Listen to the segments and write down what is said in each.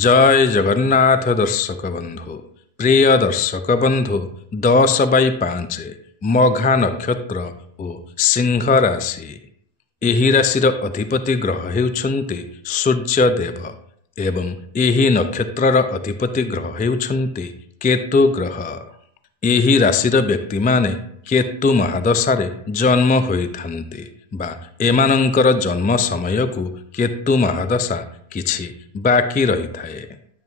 जय जगन्नाथ दर्शक बंधु प्रिय दर्शक बंधु 10/5 मघा नक्षत्र और सिंह राशि। एही राशिर अधिपति ग्रह हेउछन्ति सूर्यदेव एवं एही नक्षत्रर अधिपति ग्रह हेउछन्ति केतु ग्रह। एही राशिर व्यक्ति माने केतु महादशारे जन्म होइथान्ति बा एमानंकर जन्म समय को केतु महादशा किछि बाकी रही थाए।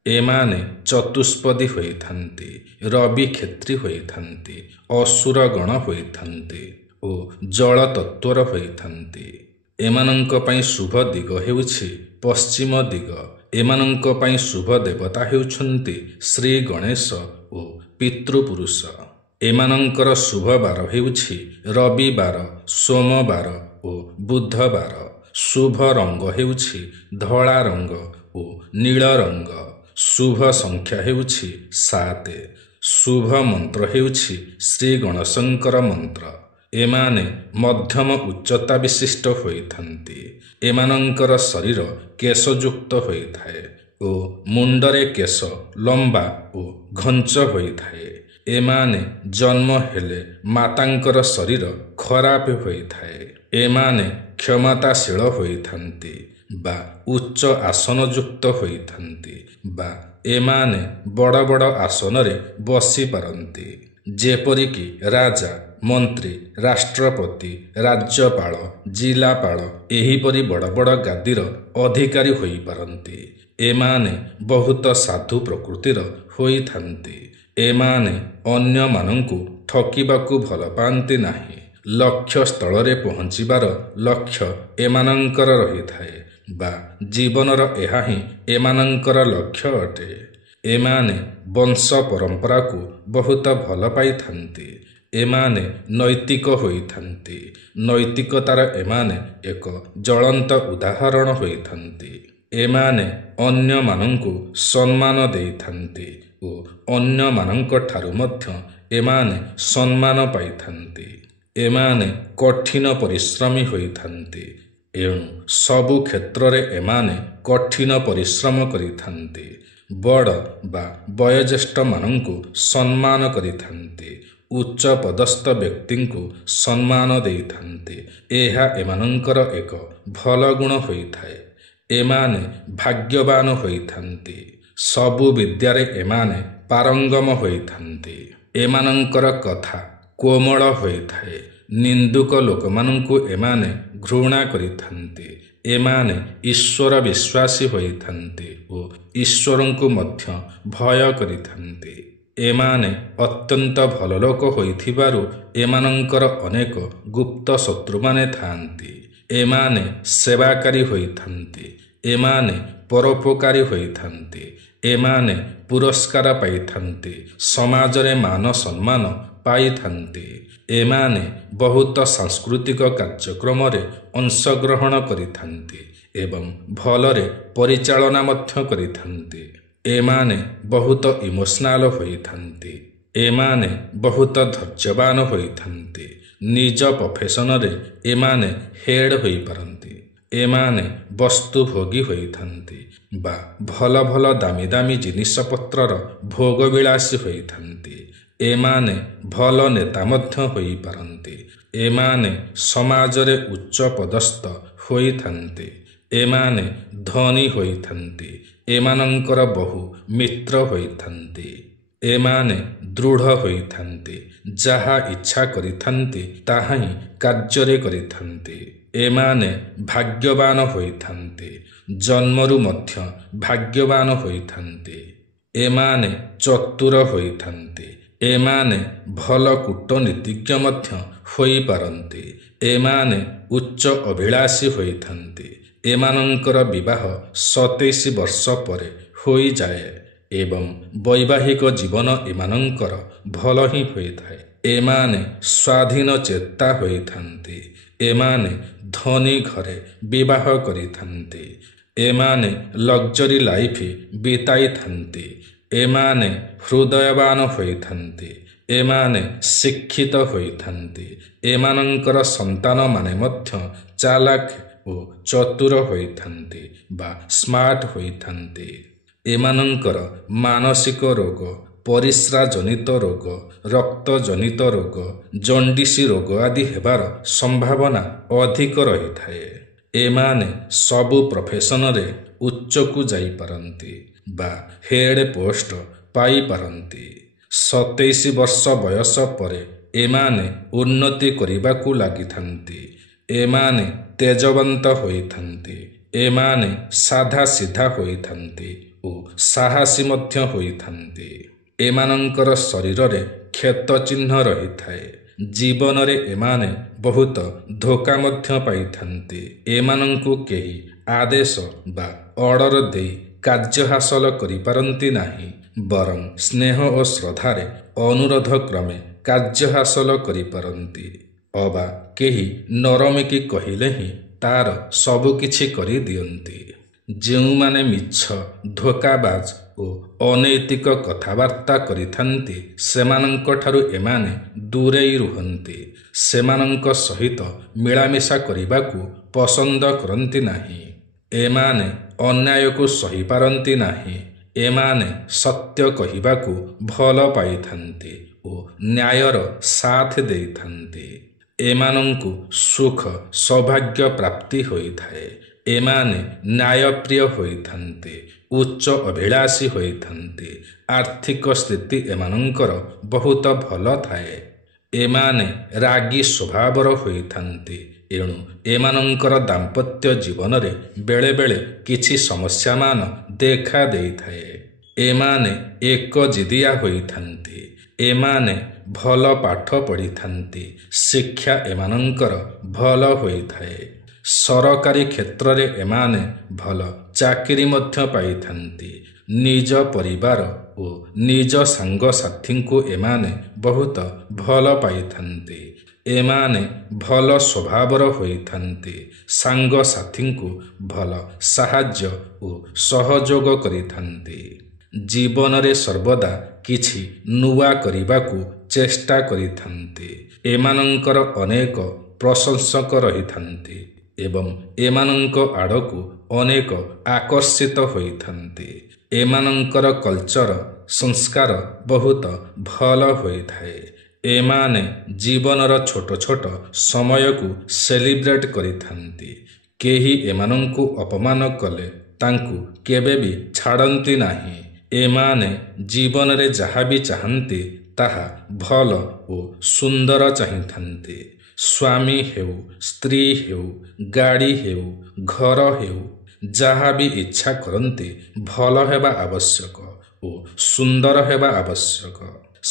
एमाने चतुष्पदी होइथान्ति, रवि क्षेत्री होइथान्ति, असुर गण होइथान्ति ओ जल तत्वर होइथान्ति। एमानंक पई शुभ दिग हेउछि पश्चिम दिग। एमानंक पई शुभ देवता हेउछन्ति श्री गणेश ओ पितृपुरुष। एमानंकर शुभ बार हेउछि रविवार, सोमवार ओ बुधवार। शुभ रंग हेउछि धला रंग ओ नील रंग। शुभ संख्या हेउछि 7। शुभ मंत्र हेउछि श्री गणेशंकर मंत्र। एमाने मध्यम उच्चता विशिष्ट होइथान्ति। एमानंकर शरीर केशयुक्त होइथाए ओ मुंडरे केश लंबा ओ घंच होइथाए। एमाने जन्म हेले मातांकर शरीर खराब होइथाए। एमाने क्षमताशील होइथान्ति बा उच्च आसनयुक्त होइथान्ति बा एमाने बड़ बड़ आसन रे बसी पारन्ति, जेपरिकी राजा, मंत्री, राष्ट्रपति, राज्यपाल, जिलापाल एहीपरि बड़ बड़ गादीर अधिकारी होई पारन्ति। एमाने बहुत साधु प्रकृतिर होइथान्ति। एमाने अन्य मानंकु ठकिबाकु भल पांति नाही। लक्ष्य स्थल रे पहुँचीबार लक्ष्य एमानंकर रही थाए बा जीवनर एहा ही एमानंकर लक्ष्य अटे। एमाने वंश परंपरा को बहुत भल पाई थान्ति। एमाने नैतिक होइथान्ति। नैतिकतार एमाने एक ज्वलंत उदाहरण होइथान्ति। एमाने अन्य मानंकु सम्मान देइथान्ति ओ अन्य मानंक ठारु मध्य एमाने सम्मान पाइथान्ति। एमाने कठिन परिश्रमी होइथान्ति। एणु सबु क्षेत्र रे एमाने कठिन परिश्रम करिथान्ति। बड़ बा वयोज्येष्ठ मानंकु सम्मान करिथान्ति। उच्च पदस्थ व्यक्ति को सम्मान देइथान्ति। एहा एमानंकर एक भल गुण होइथाए। एमाने भाग्यवान होइथान्ति। सबु विद्यारे एमाने पारंगम होइथान्ति। एमानंकर कथा कोमल होइथाए। निंदुक लोकमानंकु एमाने घृणा करिथान्ति। एमाने ईश्वर विश्वासी होइथान्ति ओ ईश्वरंकु मध्य भय करिथान्ति। एमाने अत्यंत भल लोक होइथिबारु एमानंकर अनेक गुप्त शत्रु माने थान्ति। एमाने सेवाकारी होइथान्ति। एमाने परोपकारी होइथान्ति। एमाने पुरस्कार पाइथान्ति। समाज रे मान सम्मान पाइथान्ति। एमाने बहुत सांस्कृतिक कार्यक्रम रे अंशग्रहण करिथान्ति एवं भलरे परिचालना मध्य करिथान्ति। एमाने बहुत इमोशनाल होइथान्ति। एमाने बहुत धैर्यवान होइथान्ति। निज प्रोफेशन रे एमाने हेड होई पारन्ति। एमाने वस्तु भोगी होइथान्ति बा भल भल दामी दामी जिनिष पत्रर भोग विलासी होइथान्ति। एमाने भल नेता मध्य होई पारन्ति। एमाने समाज रे उच्च पदस्थ होइथान्ति। एमाने धनी होइथान्ति। एमानंकर बहु मित्र होइथान्ति। एमाने दृढ़ होइथान्ति। जहा इच्छा करिथान्ति ताहा ही कार्य करिथान्ति। एमाने भाग्यवान होइथान्ति। जन्मरु मध्य भाग्यवान होइथान्ति। एमाने चतुर होइथान्ति। एमाने भल कूटनीतिज्ञ मध्य होई पारन्ति। एमाने उच्च अभिलाषी होइथान्ति। एमानंकर विवाह 27 वर्ष परे होई जाए एवं वैवाहिक जीवन एमानंकर भल ही होइथाए। एमाने स्वाधीन चेता होइथान्ति। एमाने धनी घरे विवाह करिथान्ति। एमाने लग्जरी लाइफ बिताई थान्ति। एमाने हृदयवान होइथान्ति। एमाने शिक्षित होइथान्ति। एमानंकर संतान माने मध्य चालाक ओ चतुर होइथान्ति बा स्मार्ट होइथान्ति। ଏମାନଙ୍କର ମାନସିକ ରୋଗ, ପରିସ୍ରା ଜନିତ ରୋଗ, ରକ୍ତ ଜନିତ ରୋଗ, ଜଣ୍ଡିସ ରୋଗ ଆଦି ହେବାର ସମ୍ଭାବନା ଅଧିକ ରହିଥାଏ। ଏମାନେ ସବୁ ପ୍ରଫେସନରେ ଉଚ୍ଚକୁ ଯାଇପାରନ୍ତି ବା ହେଡ୍ ପୋଷ୍ଟ ପାଇପାରନ୍ତି। 27 ବର୍ଷ ବୟସ ପରେ ଏମାନେ ଉନ୍ନତି କରିବାକୁ ଲାଗିଥାନ୍ତି। ଏମାନେ ତେଜବନ୍ତ ହୋଇଥାନ୍ତି। ଏମାନେ ସାଧା ସିଧା ହୋଇଥାନ୍ତି ଓ ସାହସୀ ମଧ୍ୟ ହୋଇଥାନ୍ତି। ଏମାନଙ୍କର ଶରୀରରେ କ୍ଷତ ଚିହ୍ନ ରହିଥାଏ। ଜୀବନରେ ଏମାନେ ବହୁତ ଧୋକା ମଧ୍ୟ ପାଇଥାନ୍ତି। ଏମାନଙ୍କୁ କେହି ଆଦେଶ ବା ଅର୍ଡ଼ର ଦେଇ କାର୍ଯ୍ୟ ହାସଲ କରିପାରନ୍ତି ନାହିଁ, ବରଂ ସ୍ନେହ ଓ ଶ୍ରଦ୍ଧାରେ ଅନୁରୋଧ କ୍ରମେ କାର୍ଯ୍ୟ ହାସଲ କରିପାରନ୍ତି। ଅବା କେହି ନରମିକି କହିଲେ ହିଁ ତାର ସବୁକିଛି କରିଦିଅନ୍ତି। ଯେଉଁମାନେ ମିଛ, ଧୋକାବାଜ ଓ ଅନୈତିକ କଥାବାର୍ତ୍ତା କରିଥାନ୍ତି ସେମାନଙ୍କଠାରୁ ଏମାନେ ଦୂରେଇ ରୁହନ୍ତି। ସେମାନଙ୍କ ସହିତ ମିଳାମିଶା କରିବାକୁ ପସନ୍ଦ କରନ୍ତି ନାହିଁ। ଏମାନେ ଅନ୍ୟାୟକୁ ସହିପାରନ୍ତି ନାହିଁ। ଏମାନେ ସତ୍ୟ କହିବାକୁ ଭଲ ପାଇଥାନ୍ତି ଓ ନ୍ୟାୟର ସାଥ ଦେଇଥାନ୍ତି। ଏମାନଙ୍କୁ ସୁଖ ସୌଭାଗ୍ୟ ପ୍ରାପ୍ତି ହୋଇଥାଏ। ଏମାନେ ନ୍ୟାୟପ୍ରିୟ ହୋଇଥାନ୍ତି, ଉଚ୍ଚ ଅଭିଳାଷୀ ହୋଇଥାନ୍ତି। ଆର୍ଥିକ ସ୍ଥିତି ଏମାନଙ୍କର ବହୁତ ଭଲ ଥାଏ। ଏମାନେ ରାଗୀ ସ୍ୱଭାବର ହୋଇଥାନ୍ତି। ଏଣୁ ଏମାନଙ୍କର ଦାମ୍ପତ୍ୟ ଜୀବନରେ ବେଳେବେଳେ କିଛି ସମସ୍ୟାମାନ ଦେଖା ଦେଇଥାଏ। ଏମାନେ ଏକଜିଦିଆ ହୋଇଥାନ୍ତି। ଏମାନେ ଭଲ ପାଠ ପଢ଼ିଥାନ୍ତି। ଶିକ୍ଷା ଏମାନଙ୍କର ଭଲ ହୋଇଥାଏ। ସରକାରୀ କ୍ଷେତ୍ରରେ ଏମାନେ ଭଲ ଚାକିରି ମଧ୍ୟ ପାଇଥାନ୍ତି। ନିଜ ପରିବାର ଓ ନିଜ ସାଙ୍ଗସାଥୀଙ୍କୁ ଏମାନେ ବହୁତ ଭଲ ପାଇଥାନ୍ତି। ଏମାନେ ଭଲ ସ୍ୱଭାବର ହୋଇଥାନ୍ତି। ସାଙ୍ଗସାଥୀଙ୍କୁ ଭଲ ସାହାଯ୍ୟ ଓ ସହଯୋଗ କରିଥାନ୍ତି। ଜୀବନରେ ସର୍ବଦା କିଛି ନୂଆ କରିବାକୁ ଚେଷ୍ଟା କରିଥାନ୍ତି। ଏମାନଙ୍କର ଅନେକ ପ୍ରଶଂସକ ରହିଥାନ୍ତି ଏବଂ ଏମାନଙ୍କ ଆଡ଼କୁ ଅନେକ ଆକର୍ଷିତ ହୋଇଥାନ୍ତି। ଏମାନଙ୍କର କଲଚର, ସଂସ୍କାର ବହୁତ ଭଲ ହୋଇଥାଏ। ଏମାନେ ଜୀବନର ଛୋଟ ଛୋଟ ସମୟକୁ ସେଲିବ୍ରେଟ୍ କରିଥାନ୍ତି। କେହି ଏମାନଙ୍କୁ ଅପମାନ କଲେ ତାଙ୍କୁ କେବେ ବି ଛାଡ଼ନ୍ତି ନାହିଁ। ଏମାନେ ଜୀବନରେ ଯାହା ବି ଚାହାନ୍ତି ତାହା ଭଲ ଓ ସୁନ୍ଦର ଚାହିଁଥାନ୍ତି। ସ୍ୱାମୀ ହେଉ, ସ୍ତ୍ରୀ ହେଉ, ଗାଡ଼ି ହେଉ, ଘର ହେଉ, ଯାହା ବି ଇଚ୍ଛା କରନ୍ତି ଭଲ ହେବା ଆବଶ୍ୟକ ଓ ସୁନ୍ଦର ହେବା ଆବଶ୍ୟକ।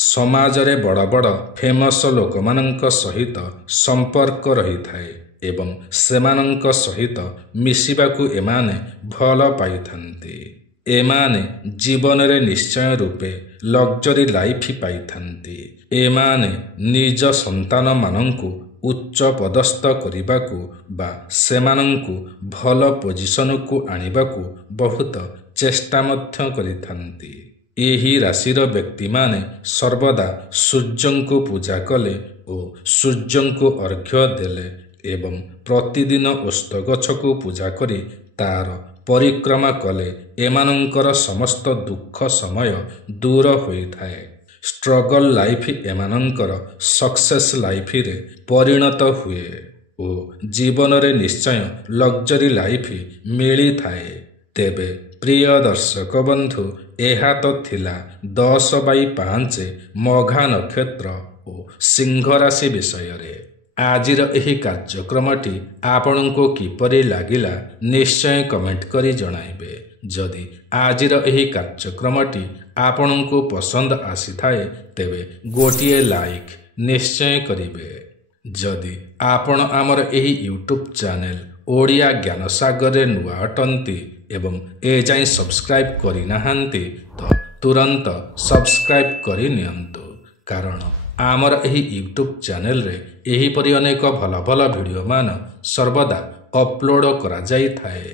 ସମାଜରେ ବଡ଼ ବଡ଼ ଫେମସ୍ ଲୋକମାନଙ୍କ ସହିତ ସମ୍ପର୍କ ରହିଥାଏ ଏବଂ ସେମାନଙ୍କ ସହିତ ମିଶିବାକୁ ଏମାନେ ଭଲ ପାଇଥାନ୍ତି। ଏମାନେ ଜୀବନରେ ନିଶ୍ଚୟ ରୂପେ ଲକ୍ଜରୀ ଲାଇଫ୍ ପାଇଥାନ୍ତି। ଏମାନେ ନିଜ ସନ୍ତାନମାନଙ୍କୁ ଉଚ୍ଚ ପଦସ୍ଥ କରିବାକୁ ବା ସେମାନଙ୍କୁ ଭଲ ପୋଜିସନକୁ ଆଣିବାକୁ ବହୁତ ଚେଷ୍ଟା ମଧ୍ୟ କରିଥାନ୍ତି। ଏହି ରାଶିର ବ୍ୟକ୍ତିମାନେ ସର୍ବଦା ସୂର୍ଯ୍ୟଙ୍କୁ ପୂଜା କଲେ ଓ ସୂର୍ଯ୍ୟଙ୍କୁ ଅର୍ଘ୍ୟ ଦେଲେ ଏବଂ ପ୍ରତିଦିନ ଓସ୍ତ ଗଛକୁ ପୂଜା କରି ତାର ପରିକ୍ରମା କଲେ ଏମାନଙ୍କର ସମସ୍ତ ଦୁଃଖ ସମୟ ଦୂର ହୋଇଥାଏ। ଷ୍ଟ୍ରଗଲ୍ ଲାଇଫ୍ ଏମାନଙ୍କର ସକ୍ସେସ୍ ଲାଇଫରେ ପରିଣତ ହୁଏ ଓ ଜୀବନରେ ନିଶ୍ଚୟ ଲକ୍ଜରୀ ଲାଇଫ୍ ମିଳିଥାଏ। ତେବେ ପ୍ରିୟ ଦର୍ଶକ ବନ୍ଧୁ, ଏହା ତ ଥିଲା 10/5 ମଘା ନକ୍ଷତ୍ର ଓ ସିଂହ ରାଶି ବିଷୟରେ। ଆଜିର ଏହି କାର୍ଯ୍ୟକ୍ରମଟି ଆପଣଙ୍କୁ କିପରି ଲାଗିଲା ନିଶ୍ଚୟ କମେଣ୍ଟ କରି ଜଣାଇବେ। ଯଦି ଆଜିର ଏହି କାର୍ଯ୍ୟକ୍ରମଟି ଆପଣଙ୍କୁ ପସନ୍ଦ ଆସିଥାଏ ତେବେ ଗୋଟିଏ ଲାଇକ୍ ନିଶ୍ଚୟ କରିବେ। ଯଦି ଆପଣ ଆମର ଏହି ୟୁଟ୍ୟୁବ୍ ଚ୍ୟାନେଲ ଓଡ଼ିଆ ଜ୍ଞାନସାଗରରେ ନୂଆ ଅଟନ୍ତି ଏବଂ ଏଯାଏଁ ସବସ୍କ୍ରାଇବ୍ କରିନାହାନ୍ତି ତ ତୁରନ୍ତ ସବସ୍କ୍ରାଇବ୍ କରି ନିଅନ୍ତୁ, କାରଣ ଆମର ଏହି ୟୁଟ୍ୟୁବ୍ ଚ୍ୟାନେଲରେ ଏହିପରି ଅନେକ ଭଲ ଭଲ ଭିଡ଼ିଓମାନ ସର୍ବଦା ଅପଲୋଡ଼ କରାଯାଇଥାଏ,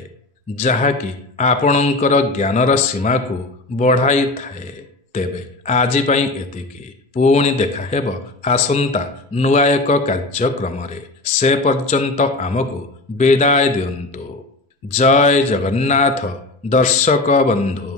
ଯାହାକି ଆପଣଙ୍କର ଜ୍ଞାନର ସୀମାକୁ ବଢ଼ାଇଥାଏ। ତେବେ ଆଜି ପାଇଁ ଏତିକି। ପୁଣି ଦେଖା ହେବ ଆସନ୍ତା ନୂଆ ଏକ କାର୍ଯ୍ୟକ୍ରମରେ। ସେ ପର୍ଯ୍ୟନ୍ତ ଆମକୁ ବିଦାୟ ଦିଅନ୍ତୁ। ଜୟ ଜଗନ୍ନାଥ ଦର୍ଶକ ବନ୍ଧୁ।